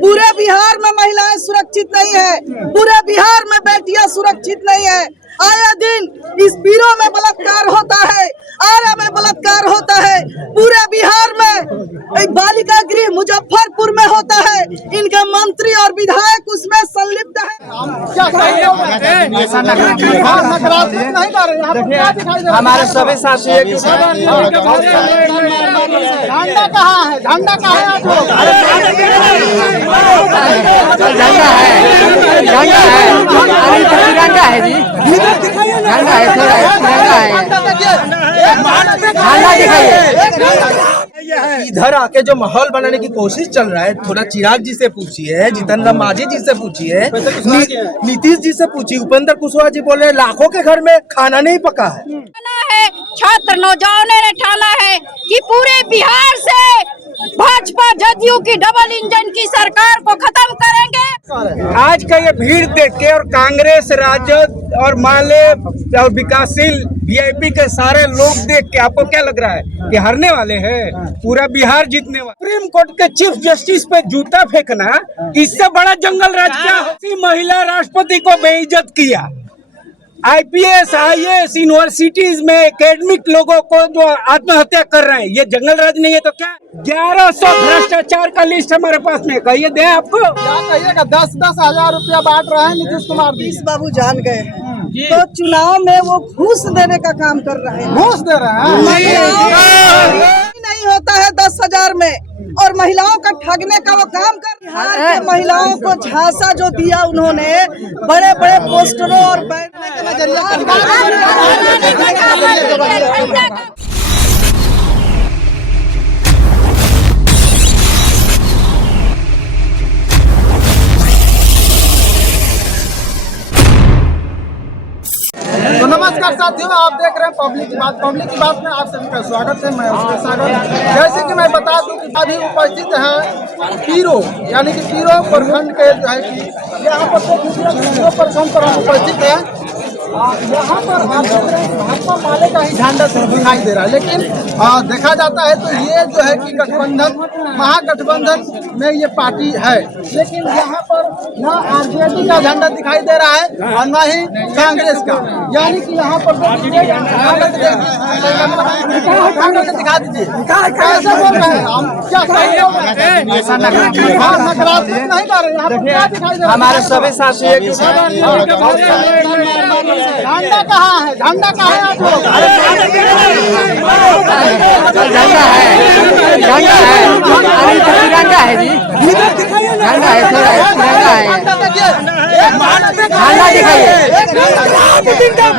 पूरे बिहार में महिलाएं सुरक्षित नहीं है, पूरे बिहार में बेटियां सुरक्षित नहीं है। आए दिन इस पीरों में बलात्कार होता है, आरा में बलात्कार होता है, पूरे बिहार में एक बालिका गृह मुजफ्फरपुर में होता है। इनके मंत्री और विधायक उसमें संलिप्त है। हमारे सभी साथी झंडा कहाँ है? झंडा कहाँ है? तिरंगा है जी, झंडा है, झंडा दिखाइए। इधर आके जो माहौल बनाने की कोशिश चल रहा है, थोड़ा चिराग जी से पूछिए, जीतन राम मांझी जी से पूछिए, नीतीश जी से पूछिए, उपेंद्र कुशवाहा जी बोल रहे लाखों के घर में खाना नहीं पका है। छात्र नौजवानों ने ठाना है कि पूरे बिहार से भाजपा जदयू की डबल इंजन की सरकार को खत्म करेंगे। आज का ये भीड़ देख के और कांग्रेस, राजद और माले और विकासशील वीआईपी के सारे लोग देख के आपको क्या लग रहा है कि हारने वाले हैं? पूरा बिहार जीतने वाला। सुप्रीम कोर्ट के चीफ जस्टिस पे जूता फेंकना, इससे बड़ा जंगल राज क्या हो? महिला राष्ट्रपति को बेइज्जत किया। आईपीएस, आईएएस यूनिवर्सिटीज में एकेडमिक लोगों को जो आत्महत्या कर रहे हैं, ये जंगल राज नहीं है तो क्या? 1100 भ्रष्टाचार का लिस्ट हमारे पास में, कहिए दें आपको। क्या कहिएगा? 10-10 हजार रुपया बांट रहे हैं नीतीश कुमार। नीतीश बाबू जान गए हैं तो चुनाव में वो घूस देने का काम कर रहे हैं। घूस दे रहे हैं? नहीं होता है 10,000 में, और महिलाओं का ठगने का वो काम कर। बिहार के महिलाओं को झांसा जो दिया उन्होंने, बड़े बड़े पोस्टरों और बैठने के नजरिया। तो नमस्कार साथियों, आप देख रहे हैं पब्लिक की बात में आप सभी का स्वागत है। मैं उसके सागर। जैसे कि मैं बता दूं कि अभी उपस्थित हैं पीरो, यानी कि पीरो प्रखंड के जो है कि यहाँ पर पीरो प्रखंड पर हम उपस्थित हैं। यहाँ पर आप देख रहे हैं भाजपा माले का ही झंडा दिखाई दे रहा है, लेकिन देखा जाता है तो ये जो है कि गठबंधन, महागठबंधन में ये पार्टी है, लेकिन यहाँ पर न आरजेडी का झंडा दिखाई दे रहा है और न ही कांग्रेस का। यानी कि यहाँ पर दिखा दीजिए कैसे बोल रहे हैं हम, क्या नकारात्मक नहीं कर रहे हैं। क्या दिखाई दे रहा है? हमारे सभी साथी झंडा कहाँ है? झंडा कहाँ है? आप लोग झंडा है जी, झंडा है, झंडा दिखाइए।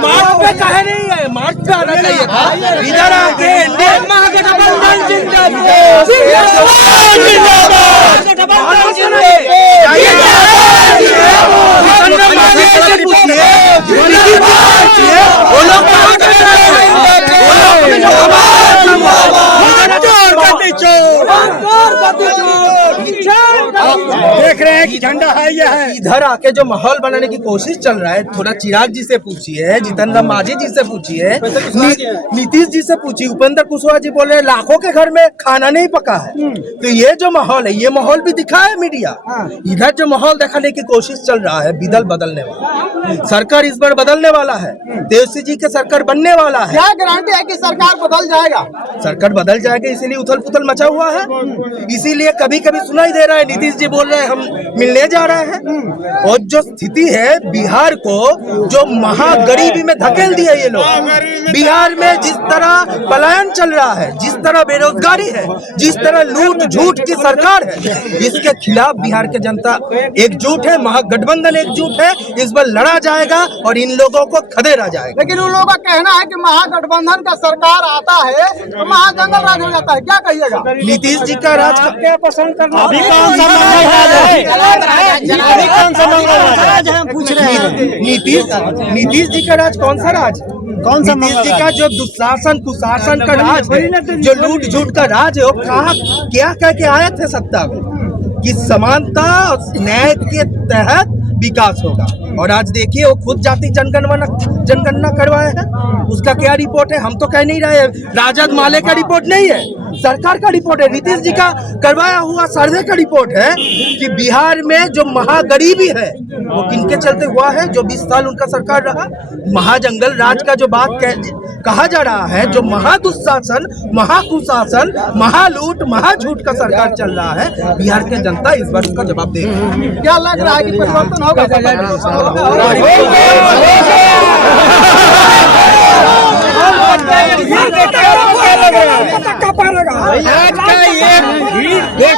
मार्च पे काहे नहीं है? मार्च पे आना चाहिए था। इधर आके इंडिया महागठबंधन जिंदाबाद, देख रहे हैं कि झंडा है ये है। इधर आके जो माहौल बनाने की कोशिश चल रहा है, थोड़ा चिराग जी से पूछिए, जीतन राम मांझी जी से पूछिए, नीतीश जी से पूछिए, उपेंद्र कुशवाहा जी बोल रहे लाखों के घर में खाना नहीं पका है। तो ये जो माहौल है, ये माहौल भी दिखा है मीडिया। इधर जो माहौल दिखाने की कोशिश चल रहा है, बदलने वाला सरकार इस बार बदलने वाला है, तेजस्वी जी के सरकार बनने वाला है। क्या गारंटी है कि सरकार बदल जाएगा? सरकार बदल जाएगा, इसीलिए उथल पुथल मचा हुआ है। इसीलिए कभी कभी सुनाई दे रहा है नीतीश जी बोल रहे हैं हम मिलने जा रहे हैं। और जो स्थिति है बिहार को, जो महागरीबी में धकेल दिया ये लोग, बिहार में जिस तरह पलायन चल रहा है, जिस तरह बेरोजगारी है, जिस तरह लूट झूठ की सरकार है, इसके खिलाफ बिहार की जनता एकजुट है, महागठबंधन एकजुट है। इस बार लड़ा जाएगा और इन लोगों को खदेड़ा जाएगा। लेकिन उन लोगों का कहना है कि महागठबंधन का सरकार आता है तो महाजंगल राज हो जाता है। क्या कहिएगा? नीतीश जी का राज क्या पसंद करना? अभी कौन सा राज है? हम पूछ रहे हैं नीतीश जी का राज कौन सा राज? कौन सा नीतीश जी का जो दुशासन कुशासन का राज है, जो लूट झूठ का राज है, वो कहा क्या कह के आए थे सत्ता में कि समानता और न्याय के तहत विकास होगा। और आज देखिए वो खुद जाति जनगणना करवाए हैं, उसका क्या रिपोर्ट है? हम तो कह नहीं रहे, राजद माले का रिपोर्ट नहीं है, सरकार का रिपोर्ट है, नीतीश जी का करवाया हुआ सर्वे का रिपोर्ट है कि बिहार में जो महागरीबी है वो किनके चलते हुआ है। जो 20 साल उनका सरकार रहा, महाजंगल राज का जो बात कहा जा रहा है, जो महादुशासन, महाकुशासन, महालूट, महाझूठ का सरकार चल रहा है, बिहार की जनता इस बार उसका जवाब देगी। क्या लग रहा है कि परिवर्तन होगा? आज का ये भीड़ देख,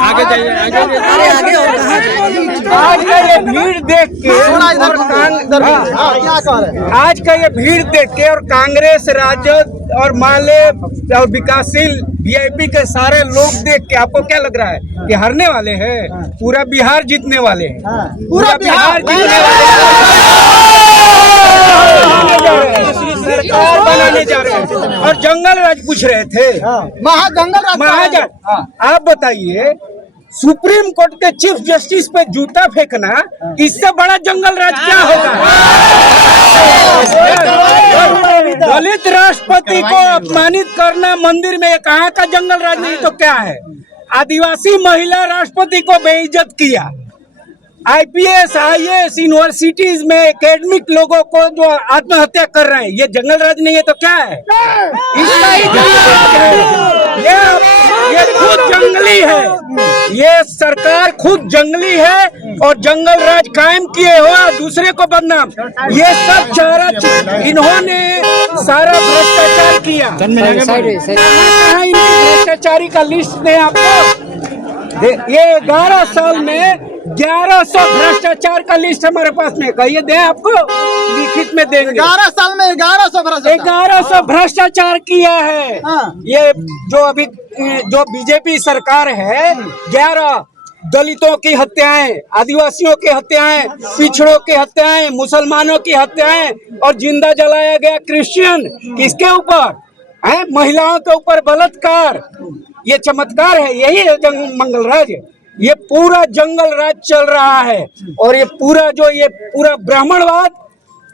आगे जाइए, आज का ये भीड़ देख के आज का ये भीड़ देख के और कांग्रेस, राजद और माले और विकासशील वीआईपी के सारे लोग देख के आपको क्या लग रहा है कि हारने वाले हैं? पूरा बिहार जीतने वाले हैं, पूरा बिहार जीतने वाले सरकार बनाने जा रहे हैं। और जंगल राज पूछ रहे थे, महाजन आप बताइए, सुप्रीम कोर्ट के चीफ जस्टिस पे जूता फेंकना, इससे बड़ा जंगल राज क्या होगा? दलित राष्ट्रपति को अपमानित करना मंदिर में, कहाँ का जंगल राज नहीं तो क्या है? आदिवासी महिला राष्ट्रपति को बेइज्जत किया, आईपीएस, आईएएस यूनिवर्सिटीज में एकेडमिक लोगों को जो आत्महत्या कर रहे हैं, ये जंगल राज नहीं है तो क्या है? इसका ही जंगल राज है। ये खुद जंगली है, ये सरकार खुद जंगली है और जंगल राज कायम किए हुआ दूसरे को बदनाम। ये सब चारा इन्होंने सारा भ्रष्टाचार किया। कहाँ इनकी भ्रष्टाचारी का लिस्ट दें आपको? ये 11 साल में 1100 भ्रष्टाचार का लिस्ट हमारे पास में, कहिए दें आपको, लिखित में देंगे। 11 साल में 1100 भ्रष्टाचार किया है। ये जो अभी जो बीजेपी सरकार है, 11 दलितों की हत्याएं, आदिवासियों की हत्याएं, पिछड़ों की हत्याएं, मुसलमानों की हत्याएं और जिंदा जलाया गया क्रिश्चियन, किसके ऊपर है? महिलाओं के ऊपर बलात्कार। ये चमत्कार है, यही है मंगल राज। ये पूरा जंगल राज चल रहा है और ये पूरा ब्राह्मणवाद,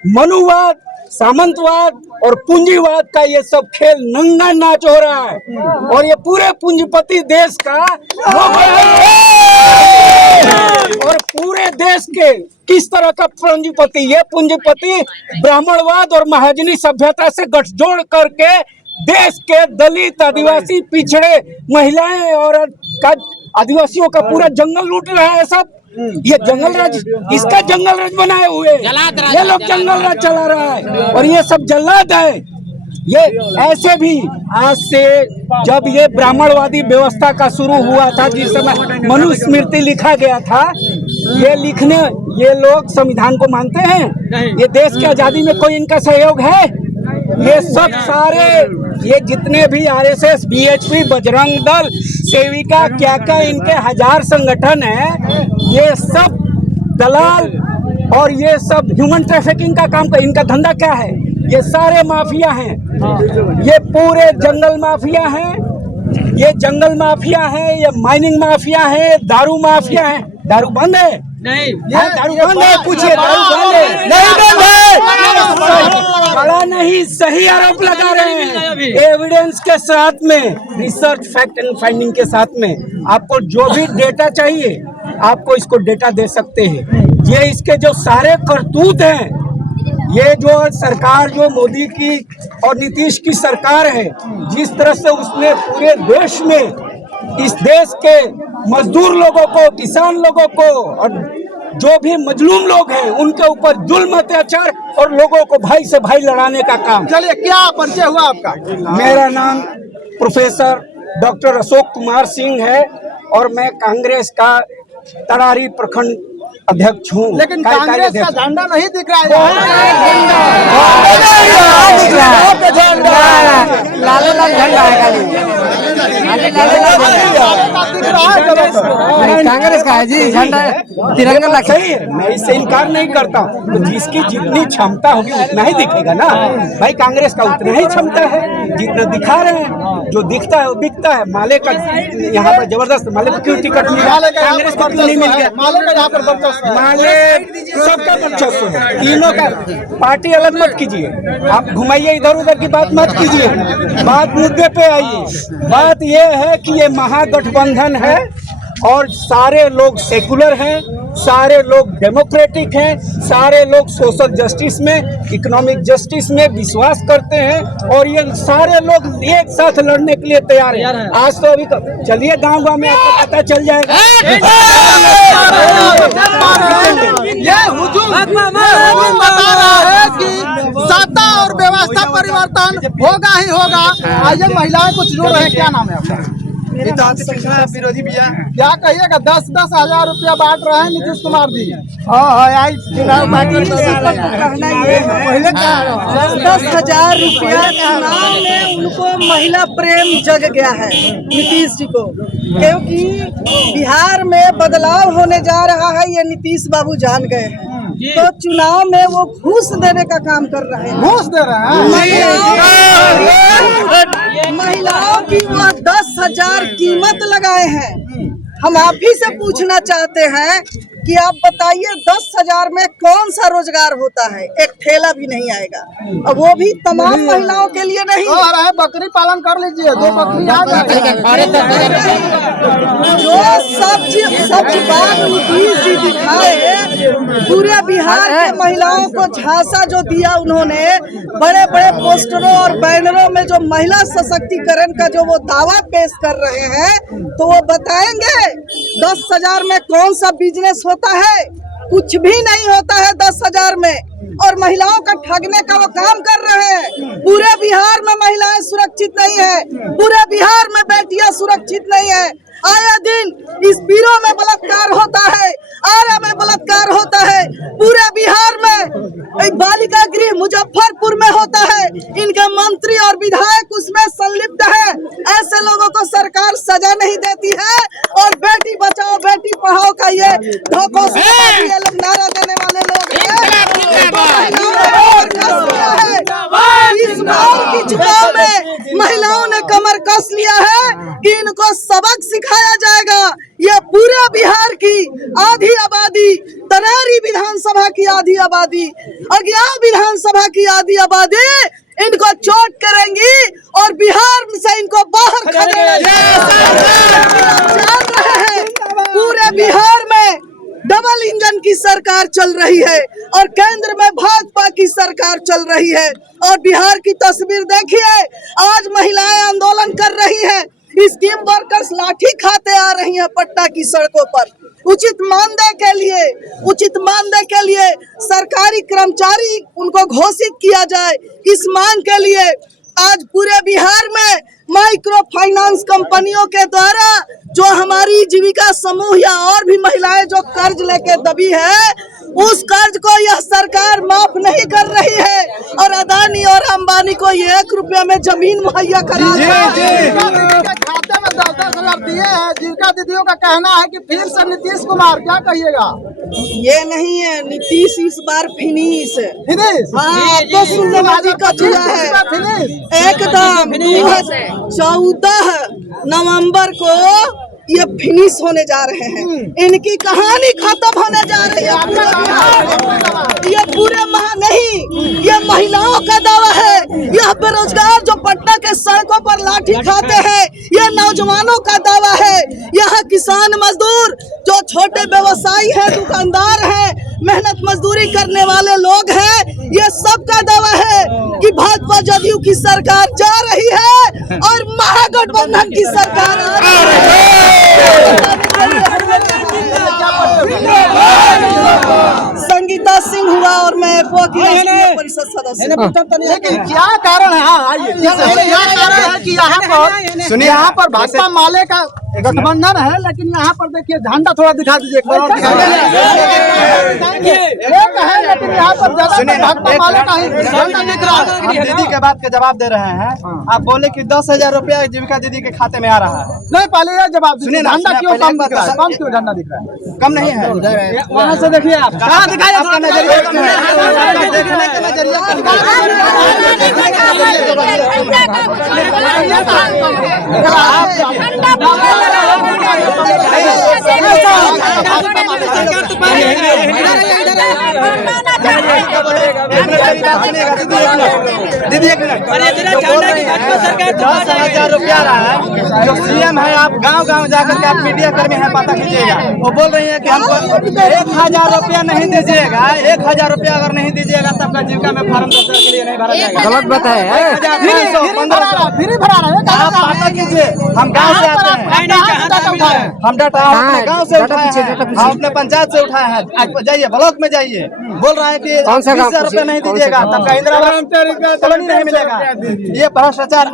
मनुवाद, सामंतवाद और पूंजीवाद का ये सब खेल नंगा नाच हो रहा है। और ये पूरे पूंजीपति देश का और पूरे देश के किस तरह का पूंजीपति, ये पूंजीपति ब्राह्मणवाद और महाजनी सभ्यता से गठजोड़ करके देश के दलित, आदिवासी, पिछड़े, महिलाएं और आदिवासियों का पूरा जंगल लूट रहा है सब। ये जंगल राज, इसका जंगल राज बनाए हुए ये लोग जंगल राज चला रहा है और ये सब जल्लाद है। ये ऐसे भी आज से जब ये ब्राह्मणवादी व्यवस्था का शुरू हुआ था, जिस समय मनुस्मृति लिखा गया था, ये लोग संविधान को मानते हैं? ये देश की आजादी में कोई इनका सहयोग है? ये सब सारे ये जितने भी आरएसएस, बीएचपी, बजरंग दल, सेविका, क्या इनके 1000 संगठन है, ये सब दलाल और ये सब ह्यूमन ट्रैफिकिंग का काम कर, इनका धंधा क्या है? ये सारे माफिया हैं, ये पूरे जंगल माफिया हैं, ये जंगल माफिया है, ये माइनिंग माफिया है, दारू माफिया है। दारू बंद है? नहीं, दारू बंद है? पूछिए, दारू बंद है? नहीं बंद है। बड़ा नहीं, सही आरोप लगा रहे हैं, एविडेंस के साथ में, रिसर्च, फैक्ट एंड फाइंडिंग के साथ में। आपको जो भी डेटा चाहिए, आपको इसको डेटा दे सकते हैं। ये इसके जो सारे करतूत हैं, ये जो सरकार, जो मोदी की और नीतीश की सरकार है, जिस तरह से उसने पूरे देश में, इस देश के मजदूर लोगों को, किसान लोगों को और जो भी मजलूम लोग हैं, उनके ऊपर जुल्म, अत्याचार और लोगों को भाई से भाई लड़ाने का काम। चलिए, क्या परिचय हुआ आपका? मेरा नाम प्रोफेसर डॉक्टर अशोक कुमार सिंह है और मैं कांग्रेस का तरारी प्रखंड अध्यक्ष हूँ। लेकिन कांग्रेस का झंडा नहीं दिख रहा है। लाल झंडा है खाली, कांग्रेस का है जी, झंडा तिरंगा लगा सही है, मैं इससे इनकार नहीं करता हूँ। तो जिसकी जितनी क्षमता होगी उतना ही दिखेगा ना भाई। कांग्रेस का उतना ही क्षमता है जितना दिखा रहे हैं। जो दिखता है वो बिकता है। माले का यहाँ पर जबरदस्त, माले को क्यों टिकट मिला, कांग्रेस को क्यों नहीं मिल गया? माले का यहाँ पर वर्चस्व है। माले सबका वर्चस्व है, तीनों का। पार्टी अलग मत कीजिए, आप घुमाइए इधर उधर की बात मत कीजिए, बात मुद्दे पे आइए। बात ये है कि ये महागठबंधन है और सारे लोग सेकुलर हैं, सारे लोग डेमोक्रेटिक हैं, सारे लोग सोशल जस्टिस में, इकोनॉमिक जस्टिस में विश्वास करते हैं और ये सारे लोग एक साथ लड़ने के लिए तैयार हैं। आज तो अभी चलिए गांव गांव में आपको पता चल जाएगा। ये हुजूम बता रहा है कि सत्ता और व्यवस्था परिवर्तन होगा ही होगा। आइए महिलाएं कुछ जुड़ रहे हैं। क्या नाम है आपका? विरोधी भैया क्या कहिएगा? 10-10 हजार रुपया बांट रहे हैं नीतीश कुमार जी। कहना ये है 10,000 रुपया चुनाव में उनको महिला प्रेम जग गया है नीतीश जी को, क्योंकि बिहार में बदलाव होने जा रहा है ये नीतीश बाबू जान गए हैं। तो चुनाव में वो घूस देने का काम कर रहे हैं। घूस दे रहे हैं महिलाओं की वो 10,000 कीमत लगाए हैं। हम आप ही से पूछना चाहते हैं कि आप बताइए 10,000 में कौन सा रोजगार होता है? एक ठेला भी नहीं आएगा, और वो भी तमाम महिलाओं के लिए नहीं। बकरी पालन कर लीजिए, 2 बकरी आ जाएगा। जो सब्जी बात नीतीश जी दिखाए, पूरे बिहार के महिलाओं को झांसा जो दिया उन्होंने, बड़े बड़े पोस्टरों और बैनरों में जो महिला सशक्तिकरण का जो वो दावा पेश कर रहे हैं, तो वो बताएंगे 10,000 में कौन सा बिजनेस होता है? कुछ भी नहीं होता है 10,000 में। और महिलाओं का ठगने का वो काम कर रहे हैं। पूरे बिहार में महिलाएं सुरक्षित नहीं है, पूरे बिहार में बेटियां सुरक्षित नहीं है। आए दिन इस पीरो में बलात्कार होता है, आरा में बलात्कार होता है, पूरे बिहार में एक बालिका गृह मुजफ्फरपुर में होता है। इनके मंत्री और विधायक उसमें संलिप्त है। ऐसे लोगों को सरकार सजा नहीं देती है। और बेटी बचाओ बेटी पढ़ाओ का ये नारा देने वाले लोग हैं। इस बार की चुनाव में महिलाओं ने कमर कस लिया है कि इनको सबक सिखाया जाएगा। ये पूरे बिहार की आधी आबादी, तरारी विधानसभा की आधी आबादी, अज्ञान विधानसभा की आधी आबादी इनको चोट करेंगी और बिहार से इनको बाहर खदेड़ेंगे। पूरे बिहार में डबल इंजन की सरकार चल रही है और केंद्र में भाजपा की सरकार चल रही है। और बिहार की तस्वीर देखिए, आज महिलाएं आंदोलन कर रही हैं, स्कीम वर्कर्स लाठी खाते आ रही हैं पटना की सड़कों पर। उचित मानदेय के लिए सरकारी कर्मचारी उनको घोषित किया जाए, इस मांग के लिए आज पूरे बिहार में माइक्रो फाइनेंस कंपनियों के द्वारा जो हमारी जीविका समूह या और भी महिलाएं जो कर्ज लेके दबी है, उस कर्ज को यह सरकार माफ नहीं कर रही है। और अदानी और अंबानी को 1 रुपया में जमीन मुहैया करा दी। खाते में 10,000 दिए हैं। जीविका दीदियों का कहना है कि फिर से नीतीश कुमार, क्या कहिएगा? ये नहीं है, नीतीश इस बार फिनिश। हाँ, तो सुंदरबाजी का चुना है एकदम। 14 नवंबर को ये फिनिश होने जा रहे हैं, इनकी कहानी खत्म होने जा रही है। ये पूरे नहीं, ये महिलाओं का दावा है। यह बेरोजगार जो पटना के सड़कों पर लाठी खाते हैं, ये नौजवानों का दावा है। यह किसान मजदूर जो छोटे व्यवसायी हैं, दुकानदार हैं, मेहनत मजदूरी करने वाले लोग हैं, ये सबका दावा है कि भाजपा जदयू की सरकार जा रही है और महागठबंधन की सरकार आ रही है। संगीता सिंह हुआ और मैं परिषद सदस्य। लेकिन क्या कारण है? क्या कारण है कि यहाँ पर भाजपा माले का गठबंधन है, लेकिन यहाँ पर देखिए झंडा थोड़ा दिखा दीजिए, एक बार और दिखा दीजिए। एक है लेकिन यहाँ पर ज्यादा भाजपा वाले का ही झंडा दिख रहा है। हम दीदी के बात का जवाब दे रहे हैं। आप बोले कि 10,000 रुपया जीविका दीदी के खाते में आ रहा है। नहीं, पहले ये जवाब सुनिए दीजिए, ना, झंडा क्यों कम दिख रहा है? कम क्यों झंडा दिख रहा है? कम नहीं है, वहाँ से देखिए आप कहाँ दिखाई आपका नजरिया कम है, देखने का नजरिया दीदी एक मिनट, 10,000 रुपया रहा है जो सीएम है। आप गांव-गांव जाकर के आप मीडिया कर्मी हैं, पता कीजिएगा। वो बोल रही है कि हमको 1,000 रुपया नहीं दीजिएगा, 1,000 रुपया अगर नहीं दीजिएगा तब का जीविका में फार्म 10,000 के लिए नहीं भरा जाएगा। गलत बात है। 1,500 1,500 फ्री भरा रहे हैं। आप पता कीजिए, हम गांव से आते हैं, हम डाटा अपने गांव से उठाए हैं, हम अपने पंचायत से उठाए हैं। आज जाइए ब्लॉक में जाइए, बोल रहा है कि 20,000 रुपया नहीं दीजिएगा तब का इंदिरा आवास कॉलोनी नहीं मिलेगा। ये भ्रष्टाचार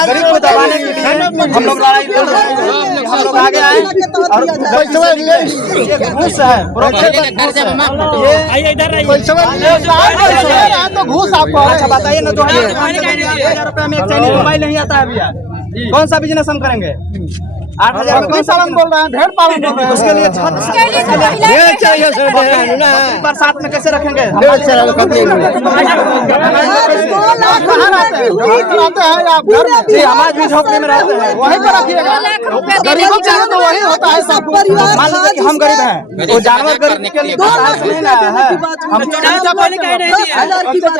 गरीब को दबाने के लिए हम लोग लड़ाई लड़ रहे हैं। हम लोग आगे आए और ये घूस है, तो घूस आपको। अच्छा बताइए ना, 2,000 रुपया में एक चाइनीज मोबाइल नहीं आता है भैया, कौन सा बिजनेस हम करेंगे? 8,000 में कौन सा पालन बोल रहे हैं, भेड़ पालन बोल रहे हैं। उसके लिए बरसात में कैसे रखेंगे? जी हमारे भी झोपड़ी में रहते हैं, वहीं पर रखिएगा। गरीबों के लिए तो वही होता है सब। मान लीजिए कि हम गरीब हैं, तो जानवर गरीब के लिए नहीं ना है।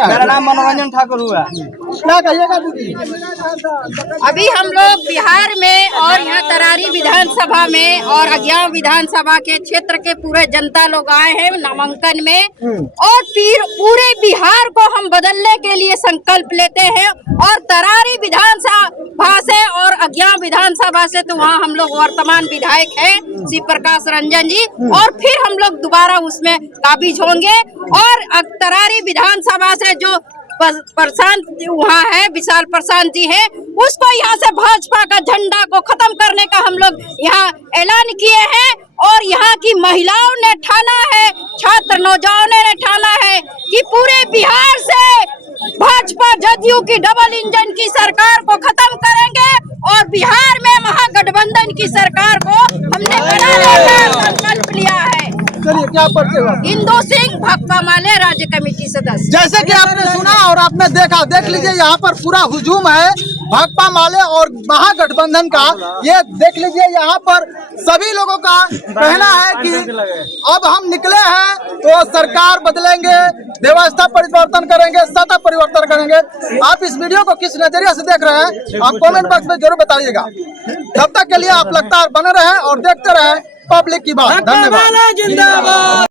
मेरा नाम मनोरंजन ठाकुर हुआ। क्या कहिएगा दीदी? अभी हम लोग बिहार में और यहाँ तरारी विधानसभा में और अज्ञाव विधानसभा के क्षेत्र के पूरे जनता लोग आए हैं नामांकन में, और पूरे बिहार को हम बदलने के लिए संकल्प लेते हैं। और तरारी विधानसभा से और अज्ञाव विधानसभा से तो वहाँ हम लोग वर्तमान विधायक हैं श्री प्रकाश रंजन जी, और फिर हम लोग दोबारा उसमें काबिज होंगे। और तरारी विधानसभा से जो प्रशांत वहाँ है, विशाल प्रशांत जी है, उसको यहाँ से भाजपा का झंडा को खत्म करने का हम लोग यहाँ ऐलान किए हैं। और यहाँ की महिलाओं ने ठाना है, छात्र नौजवानों ने ठाना है कि पूरे बिहार से भाजपा जदयू की डबल इंजन की सरकार को खत्म करेंगे और बिहार में महागठबंधन की सरकार को हमने बनाने का संकल्प लिया है। चलिए, क्या परिचय हुआ? इंदु सिंह भाकपा माले राज्य कमेटी सदस्य। जैसे कि आपने सुना और आपने देखा, देख लीजिए यहाँ पर पूरा हुजूम है भाकपा माले और महागठबंधन का। ये देख लीजिए, यहाँ पर सभी लोगों का कहना है कि अब हम निकले हैं तो सरकार बदलेंगे, व्यवस्था परिवर्तन करेंगे, सत्ता परिवर्तन करेंगे। आप इस वीडियो को किस नजरिए से देख रहे हैं, आप कमेंट बॉक्स में जरूर बताइएगा। तब तक के लिए आप लगातार बने रहें और देखते रहें पब्लिक की बात। धन्यवाद।